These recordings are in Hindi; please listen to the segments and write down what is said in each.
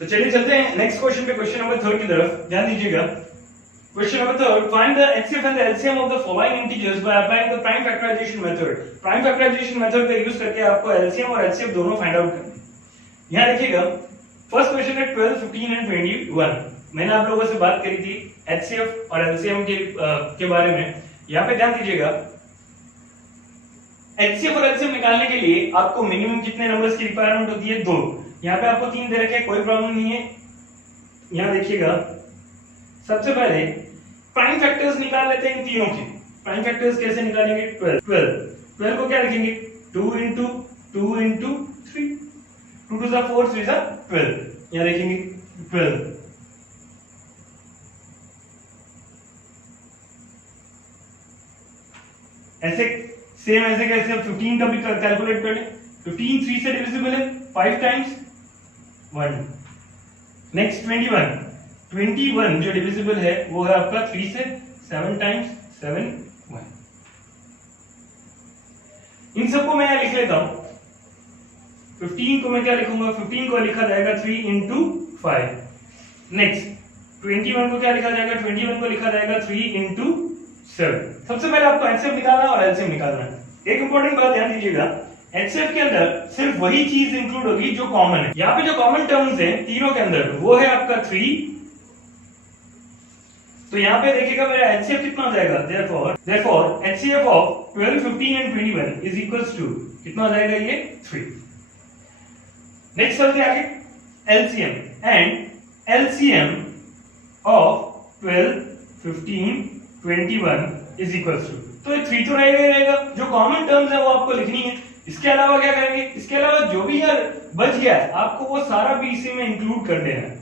तो चलिए चलते हैं नेक्स्ट क्वेश्चन पे, क्वेश्चन नंबर 3 की तरफ ध्यान दीजिएगा। Question number 3, find the HCF and the LCM of the following integers by applying the prime factorisation method. Prime factorisation method का यूज करके आपको LCM और HCF दोनों फाइंड आउट करने हैं। यहां देखिएगा फर्स्ट क्वेश्चन है 12, 15 एंड 21। मैंने आप लोगों से बात करी थी HCF और LCM के बारे में। यहां पे ध्यान दीजिएगा HCF और LCM निकालने के लिए आपको मिनिमम कितने नंबर्स की रिक्वायरमेंट होती है? 2। यहाँ पे आपको 3 दे रखे हैं, कोई प्रॉब्लम नहीं है। यहाँ देखिएगा सबसे पहले प्राइम फैक्टर्स निकाल लेते हैं इन तीनों के। प्राइम फैक्टर्स कैसे निकालेंगे? 12 को क्या लिखेंगे? 2 into 2 into 3, 2 to the 4, 3 to 12। यहाँ लिखेंगे 12। ऐसे सेम ऐसे कैसे 15 का भी कैलकुलेट कर ले। 15 3 से डिविजिबल है 5 टाइम्स 1। नेक्स्ट 21 जो डिविजिबल है वो है आपका 3 से 7 टाइम्स 7 1। इन सबको मैं लिख लेता हूं। 15 को मैं क्या लिखूंगा? 15 को लिखा जाएगा 3 into 5। नेक्स्ट 21 को क्या लिखा जाएगा? 21 को लिखा जाएगा 3 into 7। सबसे पहले आपको HCF निकालना है और LCM निकालना है। एक इंपॉर्टेंट बात ध्यान दीजिएगा, HCF के अंदर सिर्फ वही चीज इंक्लूड होगी जो कॉमन है। यहाँ पे जो कॉमन टर्म्स है तीनों के अंदर वो है आपका 3। तो यहाँ पे देखिएगा मेरा HCF कितना हो जाएगा? therefore HCF of 12, 15 and 21 is equals to कितना हो जाएगा? ये 3। नेक्स्ट चलते आगे LCM and LCM of 12, 15, 21 is equals to, तो ये 3 तो रहेगा। जो कॉमन टर्म्स है वो आपको लिखनी है। इसके अलावा क्या करेंगे? इसके अलावा जो भी यार बच गया है आपको वो सारा भी इसी में इंक्लूड कर देना है।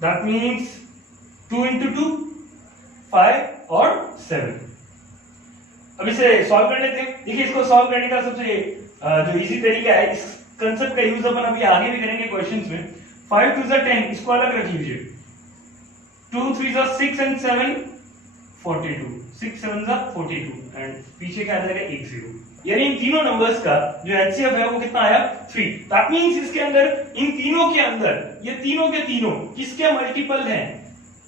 दैट मींस 2 into 2 5 और 7। अब इसे सॉल्व कर लेते हैं। देखिए इसको सॉल्व करने का सबसे जो इजी तरीका है, इस कंसेप्ट का यूज अपन अभी आगे भी करेंगे क्वेश्चंस में। 5 2 जा 10, इसको अलग रख लीजिए। 2 3 जा 6 and 7 42, 6 7 जा 42 एंड पीछे क्या आ जाएगा? 1 0। यानी इन तीनों नंबर्स का जो HCF है वो कितना आया? 3। दैट मींस इसके अंदर इन तीनों के अंदर ये तीनों के तीनों किसके मल्टीपल हैं?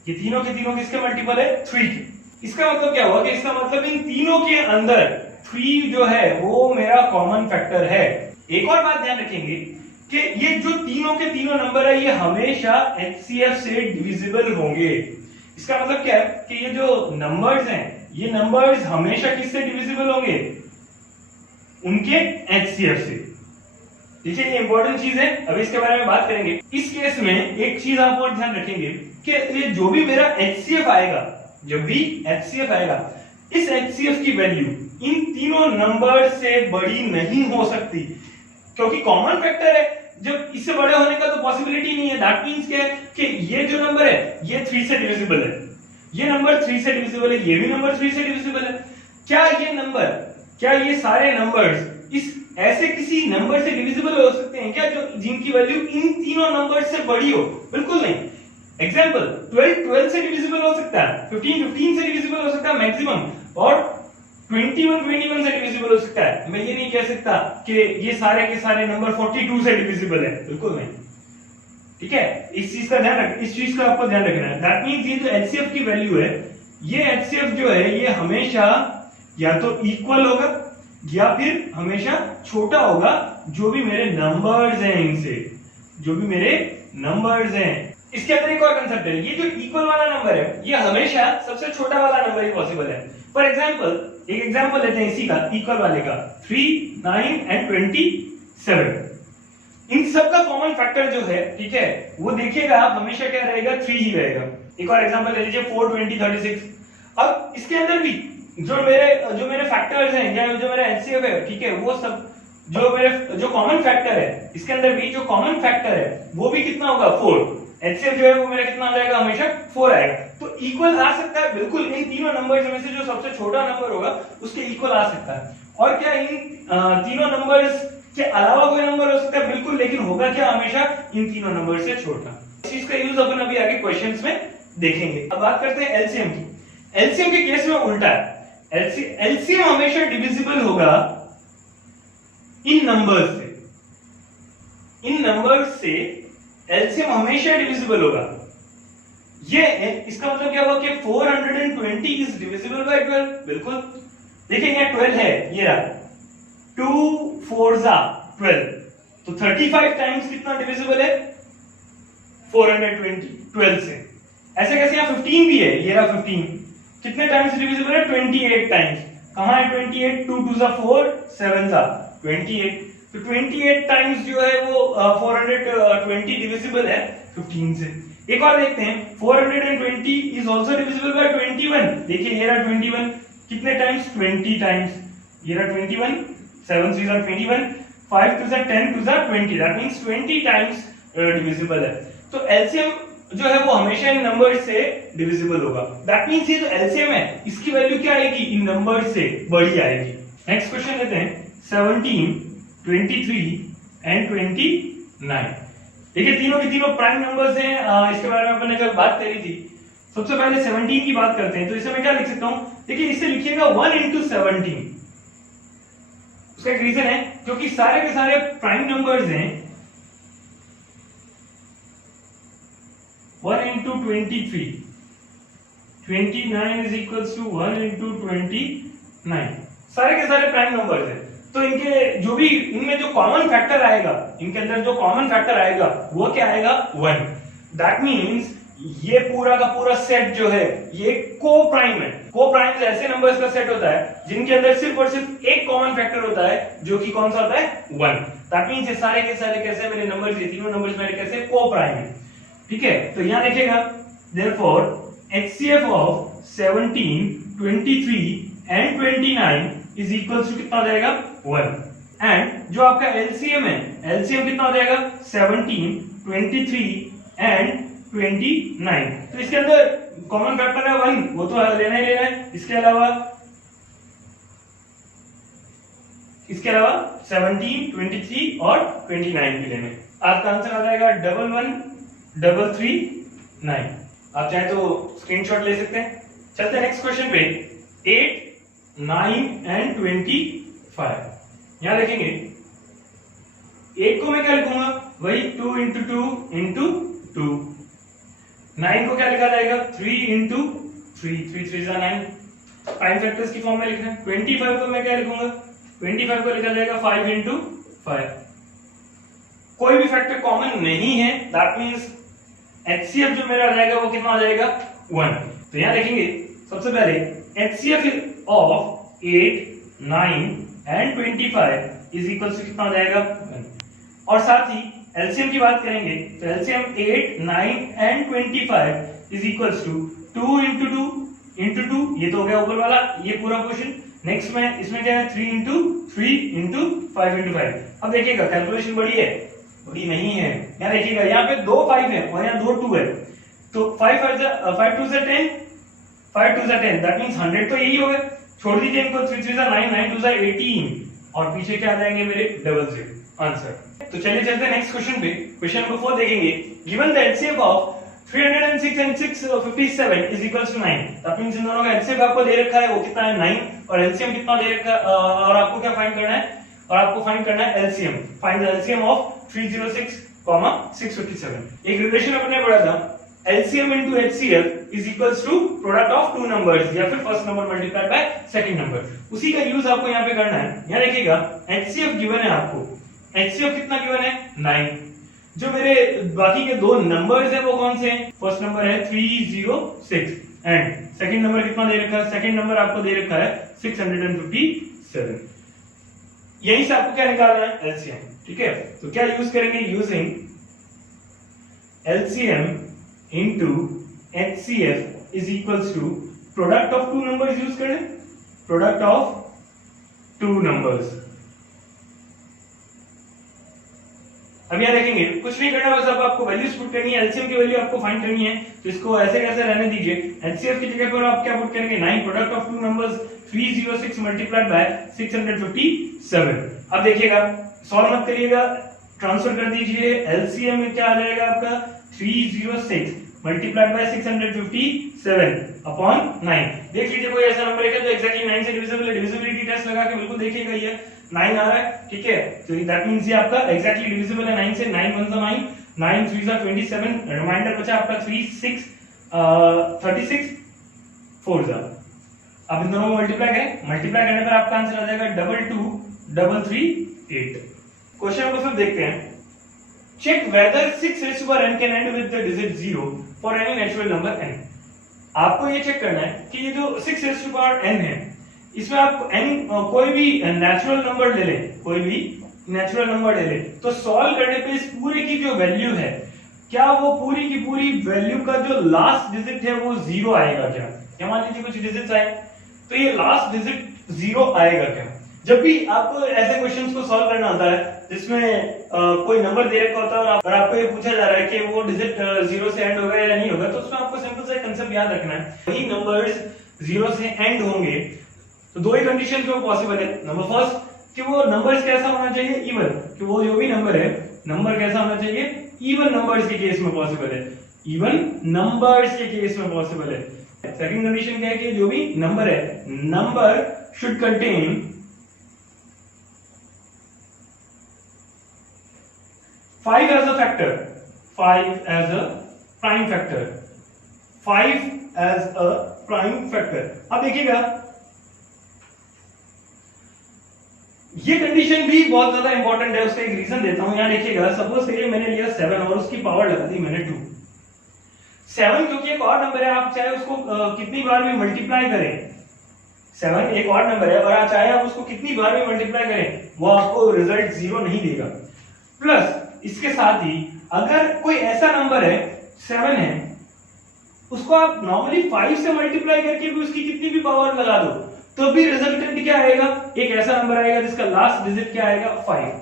ये तीनों के तीनों किसके मल्टीपल है? 3 के। इसका मतलब क्या हुआ कि इसका मतलब इन तीनों के अंदर 3 जो है वो मेरा कॉमन फैक्टर है। एक और बात ध्यान रखेंगे कि ये जो तीनों के तीनों नंबर है ये हमेशा HCF से डिविजिबल होंगे। इसका मतलब क्या है कि ये जो नंबर्स हैं ये नंबर्स हमेशा किससे डिविजिबल होंगे? उनके HCF से। देखिए ये इंपॉर्टेंट चीज है, अभी इसके बारे में बात करेंगे। इस केस में एक चीज आप और ध्यान रखेंगे कि ये जो भी मेरा HCF आएगा, जब भी HCF आएगा, इस HCF की वैल्यू इन तीनों नंबर से बड़ी नहीं हो सकती, क्योंकि कॉमन फैक्टर है। जब इससे बड़े होने का तो पॉसिबिलिटी नहीं है। दैट मींस क्या है कि ये जो नंबर है ये 3 से डिविजिबल है, ये नंबर 3 से डिविजिबल है, ये भी नंबर 3 से डिविजिबल है। क्या ये सारे नंबर्स इस ऐसे किसी नंबर से डिविजिबल हो सकते हैं क्या जो जिनकी वैल्यू इन तीनों नंबर से बड़ी हो? बिल्कुल नहीं। एग्जांपल 12 से डिविजिबल हो सकता है, 15 से डिविजिबल हो सकता है मैक्सिमम, और 21 से डिविजिबल हो सकता है। मैं ये नहीं कह सकता कि ये सारे के सारे नंबर 42 से डिविजिबल है, बिल्कुल नहीं। ठीक है, इस चीज का आपको ध्यान रखना है। दैट मींस ये जो HCF की वैल्यू है, ये HCF जो है ये हमेशा या तो इक्वल होगा या फिर हमेशा छोटा होगा जो भी मेरे नंबर्स हैं इनसे, जो भी मेरे नंबर्स हैं। इसके अंदर एक और कंसेप्ट है, ये जो इक्वल वाला नंबर है ये हमेशा सबसे छोटा वाला नंबर ही पॉसिबल है। फॉर एग्जांपल एक एग्जांपल लेते हैं इसी का, इक्वल वाले का, 3 9 एंड 27। इन सब का कॉमन फैक्टर जो है, ठीक है, वो देखिएगा आप हमेशा क्या रहेगा? 3 ही रहेगा। एक और एग्जांपल ले लीजिए 4 20 36। अब इसके अंदर भी जो मेरे फैक्टर्स हैं या जो मेरा HCF है, ठीक है, वो सब जो कॉमन फैक्टर है, इसके अंदर भी जो कॉमन फैक्टर है वो भी कितना होगा? 4। HCF जो है वो मेरा कितना आ जाएगा? हमेशा 4 आएगा। तो इक्वल आ सकता है बिल्कुल, इन तीनों नंबर्स में से जो सबसे छोटा नंबर होगा उसके इक्वल आ सकता है। और क्या इन तीनों नंबर्स के अलावा कोई नंबर हो सकता है? बिल्कुल, लेकिन होगा क्या? हमेशा इन तीनों नंबर से छोटा। इस चीज का यूज अपन अभी आगे क्वेश्चंस में देखेंगे। अब बात करते हैं LCM की। LCM के केस में उल्टा है। LCM हमेशा डिविजिबल होगा इन नंबर्स से एलसीएम हमेशा डिविजिबल होगा। ये इसका मतलब क्या हुआ कि 420 इज डिविजिबल बाय 12। बिल्कुल, देखिए यहाँ 12 है, ये रहा 2 4 12, तो 35 टाइम्स कितना डिविजिबल है 420 12 से। ऐसे कैसे यहाँ 15 भी है, ये रहा 15, कितने टाइम्स डिविजिबल है 28 टाइम्स। कहां है 28, 2 2 4 7 28, तो 28 टाइम्स जो है वो 420 डिविजिबल है 15 से। एक और देखते हैं, 420 इज आल्सो डिविजिबल बाय 21। देखिए ये रहा 21, कितने टाइम्स 20 टाइम्स, ये रहा 21, 7 3 are 21, 5 2 are 10, 2 are 20, that means 20 times divisible है। तो एलसीएम जो है वो हमेशा इन नंबर से डिविजिबल होगा। दैट मींस ये जो एलसीएम है इसकी वैल्यू क्या आएगी, इन नंबर से बड़ी आएगी। नेक्स्ट क्वेश्चन लेते हैं, 17 23 एंड 29। देखिए तीनों के तीनों प्राइम नंबर्स हैं, इसके बारे में अपन ने कल बात करी थी। सबसे पहले 17 की बात करते हैं, तो इसे मैं क्या लिख सकता हूं, देखिए इसे लिखिएगा 1 into 17। उसका एक रीजन है, क्योंकि सारे के सारे प्राइम नंबर्स हैं। 1 into 23, 29 is equals to 1 into 29, सारे के सारे प्राइम नंबर्स हैं। तो इनके जो भी, इनमें जो कॉमन फैक्टर आएगा, इनके अंदर जो कॉमन फैक्टर आएगा वो क्या आएगा 1। दैट मींस ये पूरा का पूरा सेट जो है ये को प्राइम है। को प्राइम ऐसे नंबर्स का सेट होता है जिनके अंदर सिर्फ और सिर्फ एक कॉमन फैक्टर होता है, जो कि कौन सा होता है 1। दैट मींस ये सारे के सारे कैसे मेरे नंबर्स, ये तीनों नंबर्स मेरे कैसे को प्राइम है। ठीक है, तो यहां देखिएगा, therefore HCF of 17 23 and 29 is equals to कितना हो जाएगा 1। एंड जो आपका एलसीएम है, एलसीएम कितना हो जाएगा 17 23 एंड 29। तो इसके अंदर कॉमन फैक्टर है 1, वो तो लेना ही लेना है। इसके अलावा 17 23 और 29 भी लेने। आपका आंसर आ जाएगा 1133 आप चाहे तो स्क्रीनशॉट ले सकते हैं। चलते हैं नेक्स्ट क्वेश्चन पे, 8 9 एंड 25। यहां लिखेंगे 8 को मैं क्या लिखूंगा, वही 2 into 2 into 2। 9 को क्या लिखा जाएगा 3 into 3, 3 3 9, प्राइम फैक्टर्स की फॉर्म में लिखना है। 25 को मैं क्या लिखूंगा, 25 को लिखा जाएगा 5 into 5। कोई भी फैक्टर कॉमन नहीं है, दैट मींस HCF जो मेरा आ जाएगा वो कितना आ जाएगा 1। तो यहां देखेंगे सबसे पहले HCF of 8 9 and 25 is equal to कितना हो जाएगा 1। और साथ ही एलसीएम की बात करेंगे तो LCM 8 9 and 25 is equal to 2 into 2 into 2, ये तो हो गया ऊपर वाला ये पूरा क्वेश्चन। नेक्स्ट में इसमें क्या है 3 into 3 into 5 into 5। अब देखिएगा कैलकुलेशन बड़ी है, बड़ी नहीं है। यहाँ देखिएगा यहाँ पे 2 5 है और यहाँ 2 2 है, तो 5 2 से 10, 5 2 से 10, दैट मींस 100 तो यही हो गया। छोड़ दीजिए इनको, 3 3 9 9 2 18 और पीछे क्या आ जाएंगे मेरे 00 आंसर। तो चलिए चलते हैं नेक्स्ट क्वेश्चन पे। क्वेश्चन नंबर 4 देखेंगे, given the HCF of 306 and 657 is equals to 9। That means इन दोनों का HCF आपको दे रखा है वो कितना है 9 और LCM कितना दे रखा है, और आपको क्या फाइंड करना है, और आपको फाइंड करना है LCM। Find the LCM of 306, 657। एक रिलेशन अपने पढ़ा था, LCM into HCF is equals to product of two numbers, या फिर first number multiplied by second number. उसी का यूज आपको यहाँ पे करना है। यहाँ देखिएगा HCF गिवन है आपको, HCF कितना गिवन है 9। जो मेरे बाकी के दो नंबर्स है वो कौन से हैं, फर्स्ट नंबर है 306 एंड सेकंड नंबर कितना दे रखा है, सेकंड नंबर आपको दे रखा है 657। यहीं से आपको क्या निकालना है LCM। ठीक है, तो क्या यूज करेंगे, using LCM into HCF is equals to product of two numbers use करें, प्रोडक्ट ऑफ टू नंबर्स। अब यहां देखेंगे कुछ नहीं करना, बस अब आपको वैल्यूज पुट करनी है, एलसीएम की वैल्यू आपको फाइंड करनी है। तो इसको ऐसे कैसे रहने दीजिए, एचसीएफ की जगह पर आप क्या पुट करेंगे 9, product of two numbers 306 multiplied by 657। अब देखिएगा सॉल्व मत करिएगा, ट्रांसफर कर दीजिए। एलसीएम में क्या आ जाएगा आपका 306 मल्टीप्लाइड बाय 657 अपॉन 9। देख लीजिए कोई ऐसा नंबर है जो एग्जैक्टली 9 से डिविजिबल है, डिविजिबिलिटी टेस्ट लगा के बिल्कुल देखिएगा ये 9 आ रहा है। ठीक है, तो दैट मींस ये आपका एग्जैक्टली डिविजिबल है 9 से। 9 1 9, 9 3 are 27, रिमाइंडर बचा आपका 3 6 36 4 जा। अब इन दोनों को मल्टीप्लाई करें, मल्टीप्लाई करने पर आपका आंसर आ जाएगा 222338। क्वेश्चन नंबर 5 देखते हैं। Check whether 6 raised to power n can end with the digit 0 for any natural number n। आपको ये चेक करना है कि ये जो 6 raised to power n है, इसमें आप n कोई भी नेचुरल नंबर ले लें, कोई भी नेचुरल नंबर ले लें, तो सॉल्व करने पे इस पूरे की जो वैल्यू है, क्या वो पूरी की पूरी वैल्यू का जो लास्ट डिजिट है वो 0 आएगा क्या? क्या मान लीजिए कुछ डिजिट्स आए, तो ये लास्ट डिजिट 0 आएगा क्या? जब भी आपको ऐसे क्वेश्चंस को सॉल्व करना होता है जिसमें कोई नंबर दे रखा होता है और आपको ये पूछा जा रहा है कि वो डिजिट 0 से एंड होगा या नहीं होगा, तो उसमें आपको सिंपल सा कंसेप्ट याद रखना है, वही नंबर्स 0 से एंड होंगे तो दो ही कंडीशन में पॉसिबल है। नंबर फर्स्ट कि वो नंबर्स कैसा होना चाहिए, इवन, कि वो जो भी नंबर है, नंबर कैसा होना चाहिए, इवन नंबर्स के केस में पॉसिबल है, इवन नंबर्स के केस में पॉसिबल है। सेकंड कंडीशन क्या है कि जो भी नंबर है, number should contain 5 as a factor, 5 as a prime factor, 5 as a prime factor। अब देखिएगा ये कंडीशन भी बहुत ज्यादा इंपॉर्टेंट है, उसका एक रीजन देता हूं। यहां देखिएगा, सपोज करिए मैंने लिया 7 और उसकी पावर लगा दी मैंने 2। 7 क्योंकि एक और नंबर है, आप चाहे उसको कितनी बार भी मल्टीप्लाई करें, 7 एक और नंबर है और आप चाहे आप उसको कितनी बार भी मल्टीप्लाई करें, वो आपको रिजल्ट 0 नहीं देगा। प्लस इसके साथ ही अगर कोई ऐसा नंबर है 7 है, उसको आप नॉर्मली 5 से मल्टीप्लाई करके भी उसकी कितनी भी पावर लगा दो तो भी रिजल्टेंट क्या आएगा, एक ऐसा नंबर आएगा जिसका लास्ट डिजिट क्या आएगा, 5।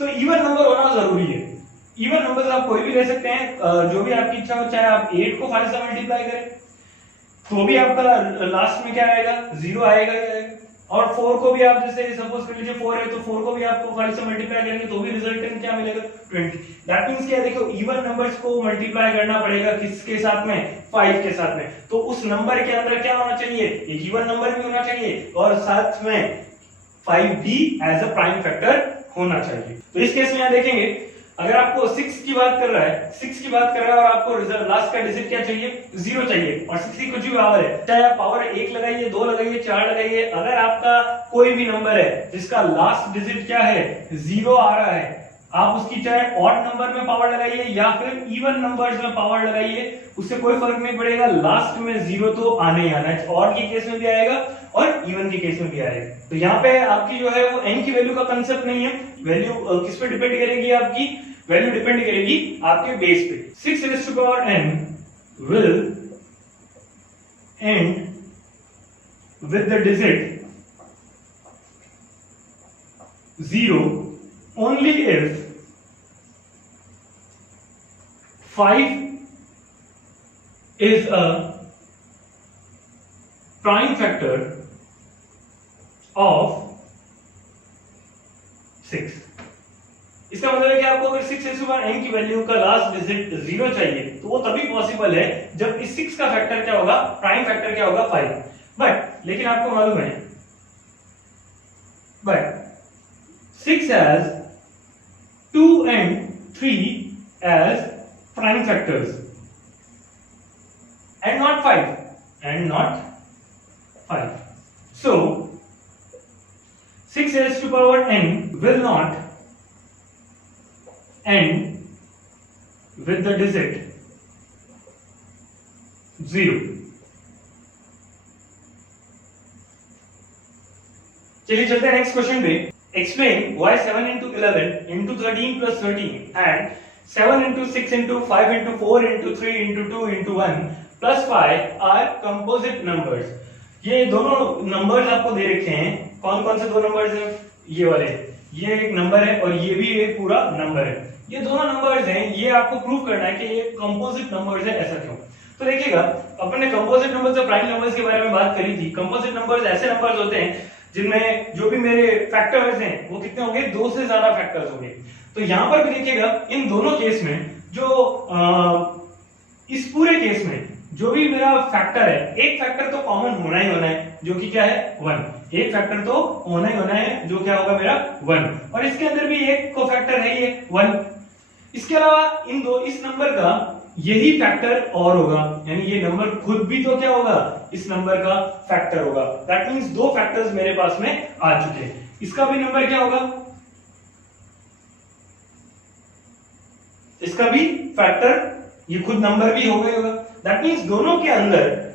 तो इवन नंबर होना जरूरी है। इवन नंबर्स आप कोई भी ले सकते हैं, जो भी आपकी इच्छा हो, चाहे आप 8 को 5 से मल्टीप्लाई करें तो भी आपका लास्ट में क्या आएगा, 0 आएगा ही आएगा। और 4 को भी आप जैसे सपोज कर लीजिए 4 है तो 4 को भी आपको 5 से मल्टीप्लाई करेंगे तो भी रिजल्टेंट क्या मिलेगा, 20। दैट मींस क्या, देखो इवन नंबर्स को मल्टीप्लाई करना पड़ेगा किसके साथ में, 5 के साथ में। तो उस नंबर के अंदर क्या होना चाहिए, एक इवन नंबर भी होना चाहिए और साथ में 5 भी एज अ प्राइम फैक्टर होना चाहिए। तो इस केस में यहां देखेंगे, अगर आपको 6 की बात कर रहा है, 6 की बात कर रहा है और आपको रिजल्ट लास्ट का डिजिट क्या चाहिए, 0 चाहिए, और 6 की कुछ भी पावर है, चाहे आप पावर 1 लगाइए, 2 लगाइए, 4 लगाइए, अगर आपका कोई भी नंबर है जिसका लास्ट डिजिट क्या है, 0 आ रहा है, आप उसकी चाहे ऑड नंबर में पावर लगाइए या फिर इवन नंबर्स में पावर लगाइए, उससे कोई फर्क नहीं पड़ेगा, लास्ट में 0 तो आने ही आना है। ऑड के केस में भी आएगा और इवन के केस में भी आएगा। तो यहाँ पे आपकी जो है वो n की वैल्यू का कंसेप्ट नहीं है, वैल्यू किस पे डिपेंड करेगी, आपकी वैल्यू डिपेंड करेगी आपके बेस पे। 6 raised to power n will end with the digit 0 only if 5 is a prime factor of 6। इसका मतलब है कि आपको अगर 6 raised to power n की वैल्यू का लास्ट डिजिट 0 चाहिए तो वो तभी पॉसिबल है जब इस 6 का फैक्टर क्या होगा, प्राइम फैक्टर क्या होगा, 5। बट लेकिन आपको मालूम है, but 6 has 2 and 3 as prime factors and not 5, and not 5. So 6 raised to power n will not end with the digit 0। चलिए चलते हैं नेक्स्ट क्वेश्चन पे। Explain why 7 into 11 into 13 plus 13 and 7 into 6 into 5 into 4 into 3 into 2 into 1 plus 5 are composite numbers। ये दोनों नंबर्स आपको दे रखे हैं, कौन कौन से दो नंबर्स हैं, ये वाले, ये एक नंबर है और ये भी एक पूरा नंबर है। ये दोनों नंबर्स हैं, ये आपको प्रूव करना है कि ये कंपोजिट नंबर्स है, ऐसा क्यों। तो देखिएगा, अपन ने कंपोजिट नंबर्स और प्राइम नंबर्स के बारे में बात करी थी। कंपोजिट नंबर्स ऐसे नंबर्स होते हैं जिनमें जो भी मेरे फैक्टर्स हैं वो कितने होंगे, 2 से ज्यादा फैक्टर्स होंगे। तो यहां पर भी देखिएगा, इन दोनों केस में जो इस पूरे केस में जो भी मेरा फैक्टर है, एक फैक्टर तो कॉमन होना ही होना है, जो कि क्या है, 1। एक फैक्टर तो होना ही होना है जो क्या होगा मेरा 1, और इसके अंदर भी एक को फैक्टर है ये 1। इसके अलावा इस नंबर का यही फैक्टर और होगा, यानी ये नंबर खुद भी तो क्या होगा, इस नंबर का फैक्टर होगा। दैट मींस दो फैक्टर्स मेरे पास में आ चुके हैं। इसका भी नंबर क्या होगा, इसका भी फैक्टर, ये खुद नंबर भी हो गया होगा। दैट मींस दोनों के अंदर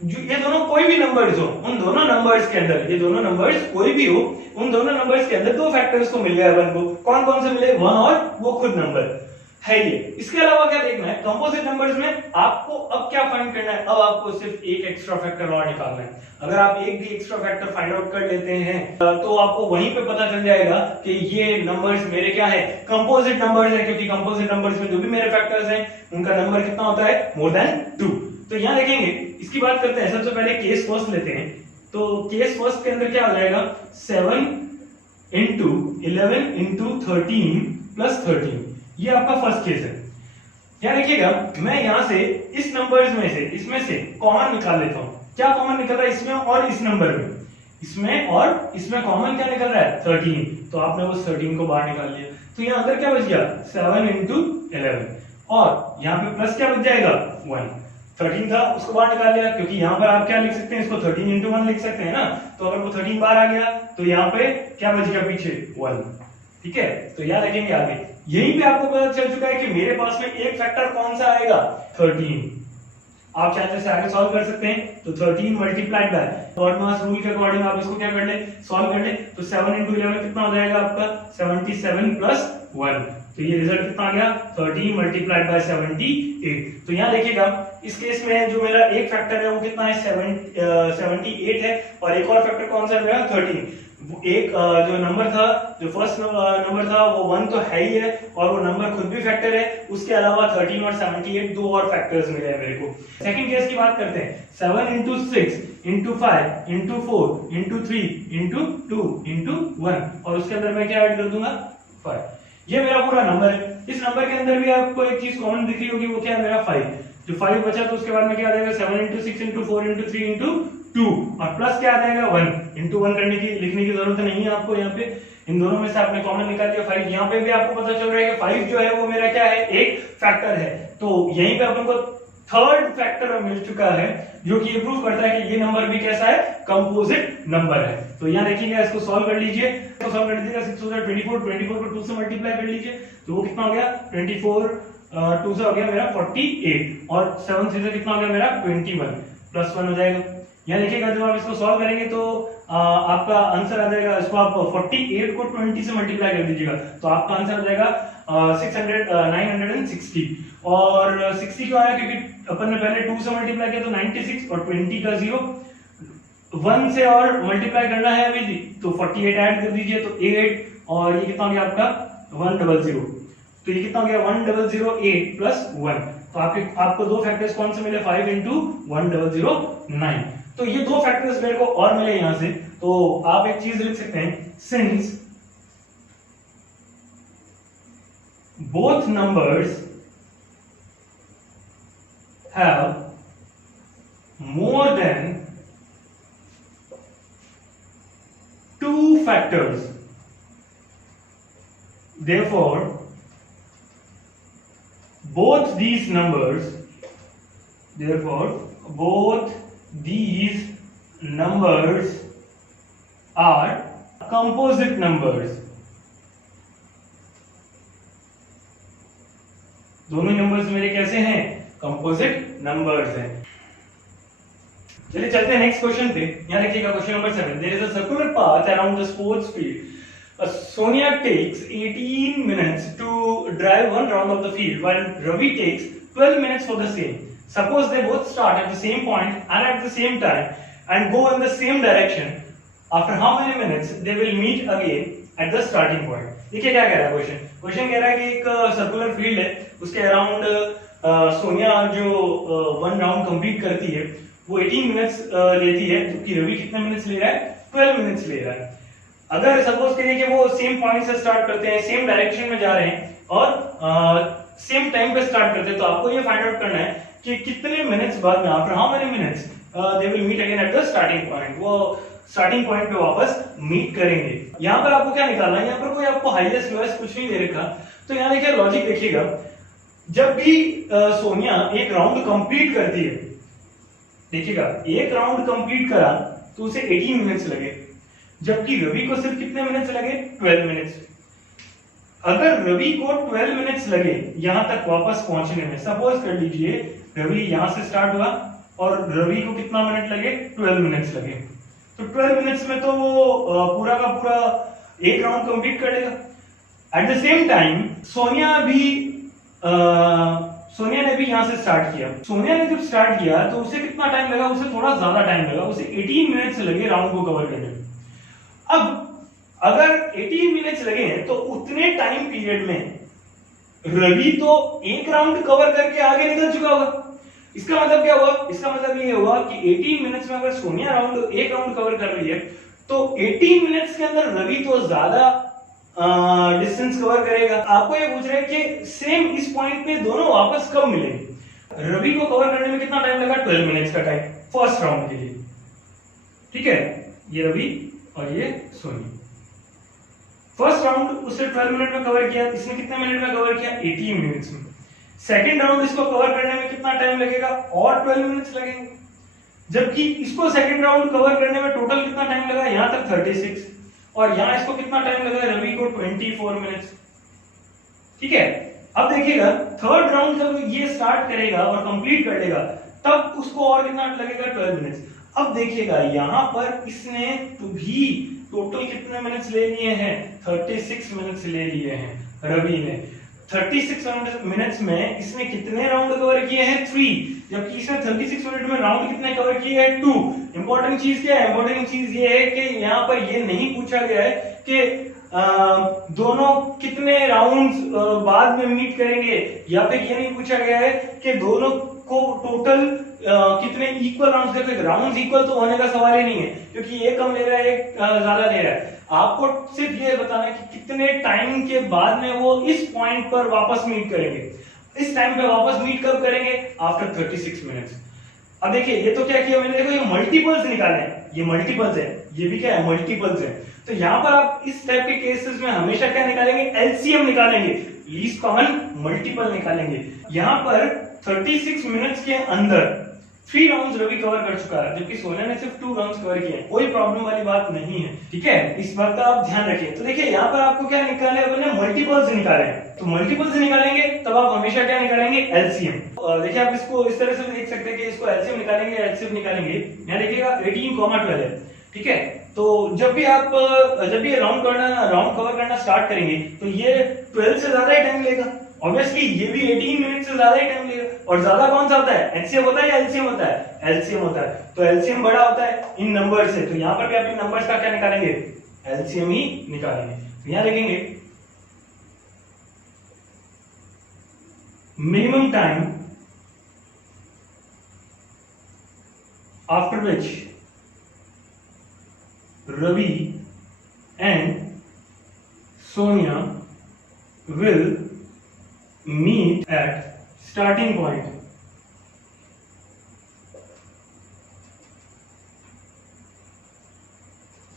जो ये दोनों कोई भी नंबर्स हो, उन दोनों नंबर्स के अंदर, ये दोनों नंबर्स कोई भी हो, उन दोनों नंबर्स के अंदर दो फैक्टर्स को मिल गया अपन को। कौन कौन से मिले, 1 और वो खुद नंबर है ये। इसके अलावा क्या देखना है, कंपोजिट नंबर्स में आपको अब क्या फाइंड करना है, अब आपको सिर्फ एक एक्स्ट्रा फैक्टर और निकालना है। अगर आप एक भी एक्स्ट्रा फैक्टर फाइंड आउट कर लेते हैं तो आपको वहीं पे पता चल जाएगा कि ये नंबर्स मेरे क्या है, कंपोजिट नंबर्स है, क्योंकि कंपोजिट नंबर्स में जो भी मेरे फैक्टर्स हैं उनका नंबर कितना होता है, मोर देन 2। तो यहां देखेंगे, इसकी बात करते हैं। सबसे पहले केस फर्स्ट लेते हैं। तो केस फर्स्ट के अंदर क्या हो जाएगा, 7 into 11 into 13 plus 13, ये आपका फर्स्ट केस है। यहां देखिएगा, मैं यहां से इस नंबर्स में से, इसमें से कॉमन निकाल लेता हूं। क्या कॉमन निकल रहा है इसमें और इस नंबर में, इसमें और इसमें कॉमन क्या निकल रहा है, 13। तो आपने वो 13 को बाहर निकाल लिया, तो यहां अंदर क्या बच गया, 7 into 11, और यहां पे प्लस क्या बच जाएगा, 1। 13 था, उसको बाहर निकाल लिया, क्योंकि यहाँ पर आप क्या लिख सकते हैं, इसको 13 into 1 लिख सकते हैं ना। तो अगर वो 13 बाहर आ गया तो यहाँ पे क्या बच गया पीछे, 1। ठीक है, तो यहाँ देखेंगे आगे, यहीं पे आपको पता चल चुका है कि मेरे पास में एक फैक्टर कौन सा आएगा, 13। आप चाहते से आगे सॉल्व कर सकते हैं। तो 13 multiplied by odd mass rule के अकॉर्डिंग आप इसको क्या कर ले, सॉल्व कर ले। तो 7 into 11 कितना हो जाएगा आपका, 77 plus 1। तो ये रिजल्ट कितना आ गया, 13 मल्टीप्लाइड बाय 78। तो यहाँ देखिएगा, इस केस में जो मेरा एक फैक्टर है वो कितना है, 78 है, और एक और फैक्टर कौन सा है मेरा, 13। एक जो नंबर था, जो फर्स्ट नंबर था वो 1 तो है ही है, और वो नंबर खुद भी फैक्टर है। उसके अलावा 13 और 78 दो और फैक्टर्स मिले हैं मेरे को। सेकंड केस की बात करते हैं, 7 into 6 into 5 into 4 into 3 into 2 into 1, और उसके अंदर मैं क्या ऐड कर दूंगा, 5। ये मेरा पूरा नंबर है। इस नंबर के अंदर भी आपको एक चीज कॉमन दिख रही होगी, वो क्या है, मेरा 5। जो 5 बचा तो उसके बाद में क्या आ जाएगा, 7 into 6 into 4 into 3 into 2, और प्लस क्या आ जाएगा, 1 into 1 करने की, लिखने की जरूरत नहीं है आपको। यहाँ पे इन दोनों में से आपने कॉमन निकाल लिया 5। यहाँ पे भी आपको पता चल रहा है कि 5 जो है वो मेरा क्या है, एक फैक्टर है। तो यहीं पे अपन को थर्ड फैक्टर मिल चुका है, जो कि ये प्रूव करता है कि ये नंबर भी कैसा है, कंपोजिट नंबर है। तो यहाँ देखिएगा, इसको सॉल्व कर लीजिए। तो सॉल्व कर दीजिएगा, 6 हो 24, 24 को 2 से मल्टीप्लाई कर लीजिए, तो वो कितना हो गया, 24 2 से हो गया मेरा 48, और 7 से कितना हो गया मेरा 21 प्लस 1 हो जाएगा। यहाँ देखिएगा, जब आप इसको सॉल्व करेंगे तो आपका आंसर आ जाएगा, इसको आप 48 को 20 से मल्टीप्लाई कर दीजिएगा, तो आपका आंसर आ जाएगा 960। और 60 क्यों आया, क्योंकि अपन ने पहले 2 से मल्टीप्लाई किया तो 96, और 20 का 0 1 से और मल्टीप्लाई करना है अभी, तो 48 ऐड कर दीजिए, तो 8, और ये कितना हो गया आपका 100। तो ये कितना हो गया, 1008 प्लस 1। तो आपको दो फैक्टर्स कौन से मिले, 5 into 1009। तो ये दो फैक्टर्स मेरे को और मिले यहां से। तो आप एक चीज लिख सकते हैं, since both numbers have more than 2 factors, therefore both these numbers are composite numbers। दोनों नंबर्स मेरे कैसे हैं, कंपोजिट नंबर्स हैं। चलिए चलते हैं नेक्स्ट क्वेश्चन पे। यहाँ देखिएगा, question number 7, there is a circular path around the sports field. Sonia takes 18 minutes to drive one round of the field, while Ravi takes 12 minutes for the same. Suppose they both start at the same point and at the same time and go in the same direction. After how many minutes they will meet again at the starting point? देखिए क्या कह रहा है क्वेश्चन। क्वेश्चन कह रहा है कि एक सर्कुलर फील्ड है, उसके अराउंड सोनिया जो 1 राउंड कंप्लीट करती है वो 18 मिनट्स लेती है, जबकि रवि कितने मिनट्स ले रहा है, 12 मिनट्स ले रहा है। अगर सपोज करिए कि वो सेम पॉइंट से स्टार्ट करते हैं, सेम डायरेक्शन में जा रहे हैं, और सेम टाइम पे स्टार्ट करते हैं, तो आपको ये फाइंड आउट करना है कि कितने मिनट्स बाद में, after how many minutes they will meet again at the starting point, वो स्टार्टिंग पॉइंट पे वापस मीट करेंगे। यहाँ पर आपको क्या निकालना है, यहाँ पर कोई आपको हाईएस्ट लोएस्ट कुछ नहीं दे रखा, तो यहाँ देखिए लॉजिक देखिएगा, जब भी सोनिया एक राउंड कंप्लीट करती है, देखिएगा एक राउंड कंप्लीट करा तो उसे 18 मिनट्स लगे, जबकि रवि को सिर्फ कितने मिनट्स लगे? 12 मिनट्स। अगर रवि को 12 मिनट्स लगे यहां तक वापस पहुंचने में, सपोज कर लीजिए रवि यहां से स्टार्ट हुआ और रवि को कितना मिनट लगे? 12 मिनट्स लगे, तो 12 मिनट्स में तो वो पूरा का पूरा एक राउंड कंप्लीट कर लेगा। At the same time Sonia ने भी यहां से स्टार्ट किया। सोनिया ने जब स्टार्ट किया तो उसे कितना टाइम लगा? उसे थोड़ा ज्यादा टाइम लगा, उसे 18 मिनट्स लगे राउंड को कवर करने में। अब अगर 18 मिनट्स लगे हैं तो उतने टाइम पीरियड में रवि तो एक राउंड कवर करके आगे निकल चुका होगा। इसका मतलब क्या हुआ? इसका मतलब ये हुआ कि 18 मिनट्स में अगर सोनिया एक राउंड कवर कर रही है तो 18 मिनट्स के अंदर रवि तो ज्यादा डिस्टेंस कवर करेगा। आपको ये पूछ रहे हैं कि सेम इस पॉइंट पे दोनों वापस कब मिलेंगे? रवि को कवर करने में कितना टाइम लगा? 12 मिनट्स का टाइम फर्स्ट राउंड के लिए, ठीक है। ये रवि और ये सोनी, फर्स्ट राउंड उसने 12 मिनट में कवर किया, इसने कितने मिनट में कवर किया? 18 मिनट्स में। सेकंड राउंड इसको कवर करने में कितना टाइम लगेगा? और 12 मिनट्स लगेंगे, जबकि इसको सेकंड राउंड कवर करने में टोटल कितना टाइम लगा? यहां तक 36, और यहां इसको कितना टाइम लगा? रवि को 24 मिनट्स, ठीक है। अब देखिएगा थर्ड राउंड जब ये स्टार्ट करेगा और कंप्लीट कर लेगा तब उसको और कितना लगेगा? 12 मिनट्स। अब देखिएगा यहां पर इसने तो भी टोटल कितने मिनट्स ले लिए हैं? 36 मिनट्स ले लिए हैं रवि ने। 36 मिनट्स में इसने कितने राउंड कवर किए हैं? 3, जबकि इसने 36 मिनट में राउंड कितने कवर किए हैं? 2। इंपॉर्टेंट चीज क्या है? इंपॉर्टेंट चीज ये है कि यहाँ पर ये नहीं पूछा गया है कि दोनों कितने राउंड्स बाद में मीट करेंगे, या फिर ये नहीं पूछा गया है कि दोनों को टोटल कितने इक्वल राउंड्स देते। राउंड्स इक्वल तो होने का सवाल ही नहीं है, क्योंकि एक कम ले रहा है एक ज्यादा ले रहा है। आपको सिर्फ ये बताना है कि कितने टाइम के बाद में वो इस पॉइंट पर वापस मीट करेंगे। इस टाइम पे वापस मीट कब करेंगे? After 36 minutes. अब देखिए ये तो क्या किया मैंने, देखो ये मल्टीपल्स निकाले हैं, ये मल्टीपल्स है, ये भी क्या है? मल्टीपल्स है। तो यहाँ पर आप इस टाइप के केसेस में हमेशा क्या निकालेंगे? एलसीएम निकालेंगे, लीस्ट कॉमन मल्टीपल निकालेंगे। यहाँ पर 36 मिनट्स के अंदर 3 राउंड्स रवि कवर कर चुका है, जबकि सोनिया ने सिर्फ 2 राउंड्स कवर किए हैं। कोई प्रॉब्लम वाली बात नहीं है, ठीक है। इस बात का आप ध्यान रखिए। तो देखिए यहाँ पर आपको क्या निकालना है? अपने मल्टीपल्स निकाले हैं, तो मल्टीपल्स निकालेंगे तब आप हमेशा क्या निकालेंगे? एलसीएम। देखिए आप इसको इस तरह से देख सकते हैं कि इसको एलसीएम निकालेंगे, एलसीएम निकालेंगे। यहाँ देखिएगा 18,12 है, ठीक है। तो जब भी राउंड कवर करना स्टार्ट करेंगे तो ये 12 से ज्यादा ही टाइम लेगा। ऑब्वियसली ये भी 18 मिनट से ज्यादा ही टाइम लेगा। और ज्यादा कौन सा होता है? एचसीएफ होता है या एलसीएम होता है? एलसीएम होता है। तो एलसीएम बड़ा होता है इन नंबर से, तो यहाँ पर भी आप इन नंबर्स का क्या निकालेंगे? एलसीएम ही निकालेंगे। तो यहाँ देखेंगे minimum time after which Ravi and Sonia will meet at starting point.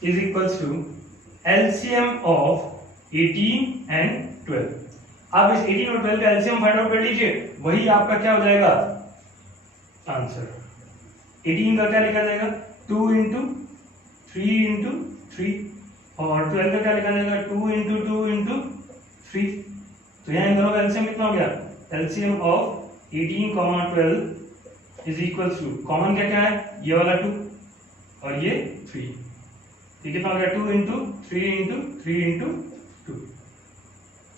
Is equals to LCM of 18 and 12. आप इस 18 और 12 का LCM फाइंड आउट कर लीजिए, वही आपका क्या हो जाएगा? आंसर। 18 का क्या लिखा जाएगा? 2 इंटू 3 इंटू 3, और 12 का क्या लिखा जाएगा? 2 इंटू 2 इंटू 3। तो यहाँ इन दोनों का एलसीएम कितना हो गया? LCM of 18, 12 is equals to, common क्या क्या है? ये वाला 2 और ये 3। ये कितना हो गया? 2 into 3 into 3 into 2,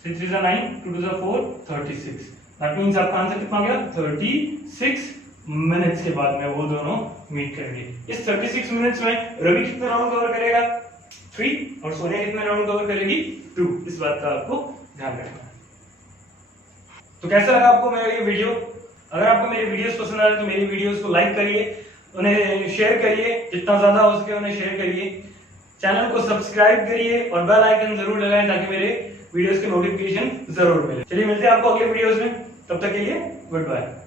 3 3 9, 2 2 4, 36। That means आपका आंसर कितना हो गया? 36 मिनट्स के बाद में वो दोनों मीट करेंगे। इस 36 मिनट्स में रवि कितने राउंड कवर करेगा? 3, और सोनिया कितने राउंड कवर करेगी? 2। इस बात का आपको ध्यान रखना है। तो कैसा लगा आपको मेरा ये वीडियो? अगर आपको मेरी वीडियोस पसंद आ रही है तो मेरी वीडियोस को लाइक करिए, उन्हें शेयर करिए, जितना ज्यादा हो सके उन्हें शेयर करिए, चैनल को सब्सक्राइब करिए और बेल आइकन जरूर लगाएं ताकि मेरे वीडियोस के नोटिफिकेशन जरूर मिले। चलिए मिलते हैं आपको अगले वीडियोस में, तब तक के लिए गुड बाय।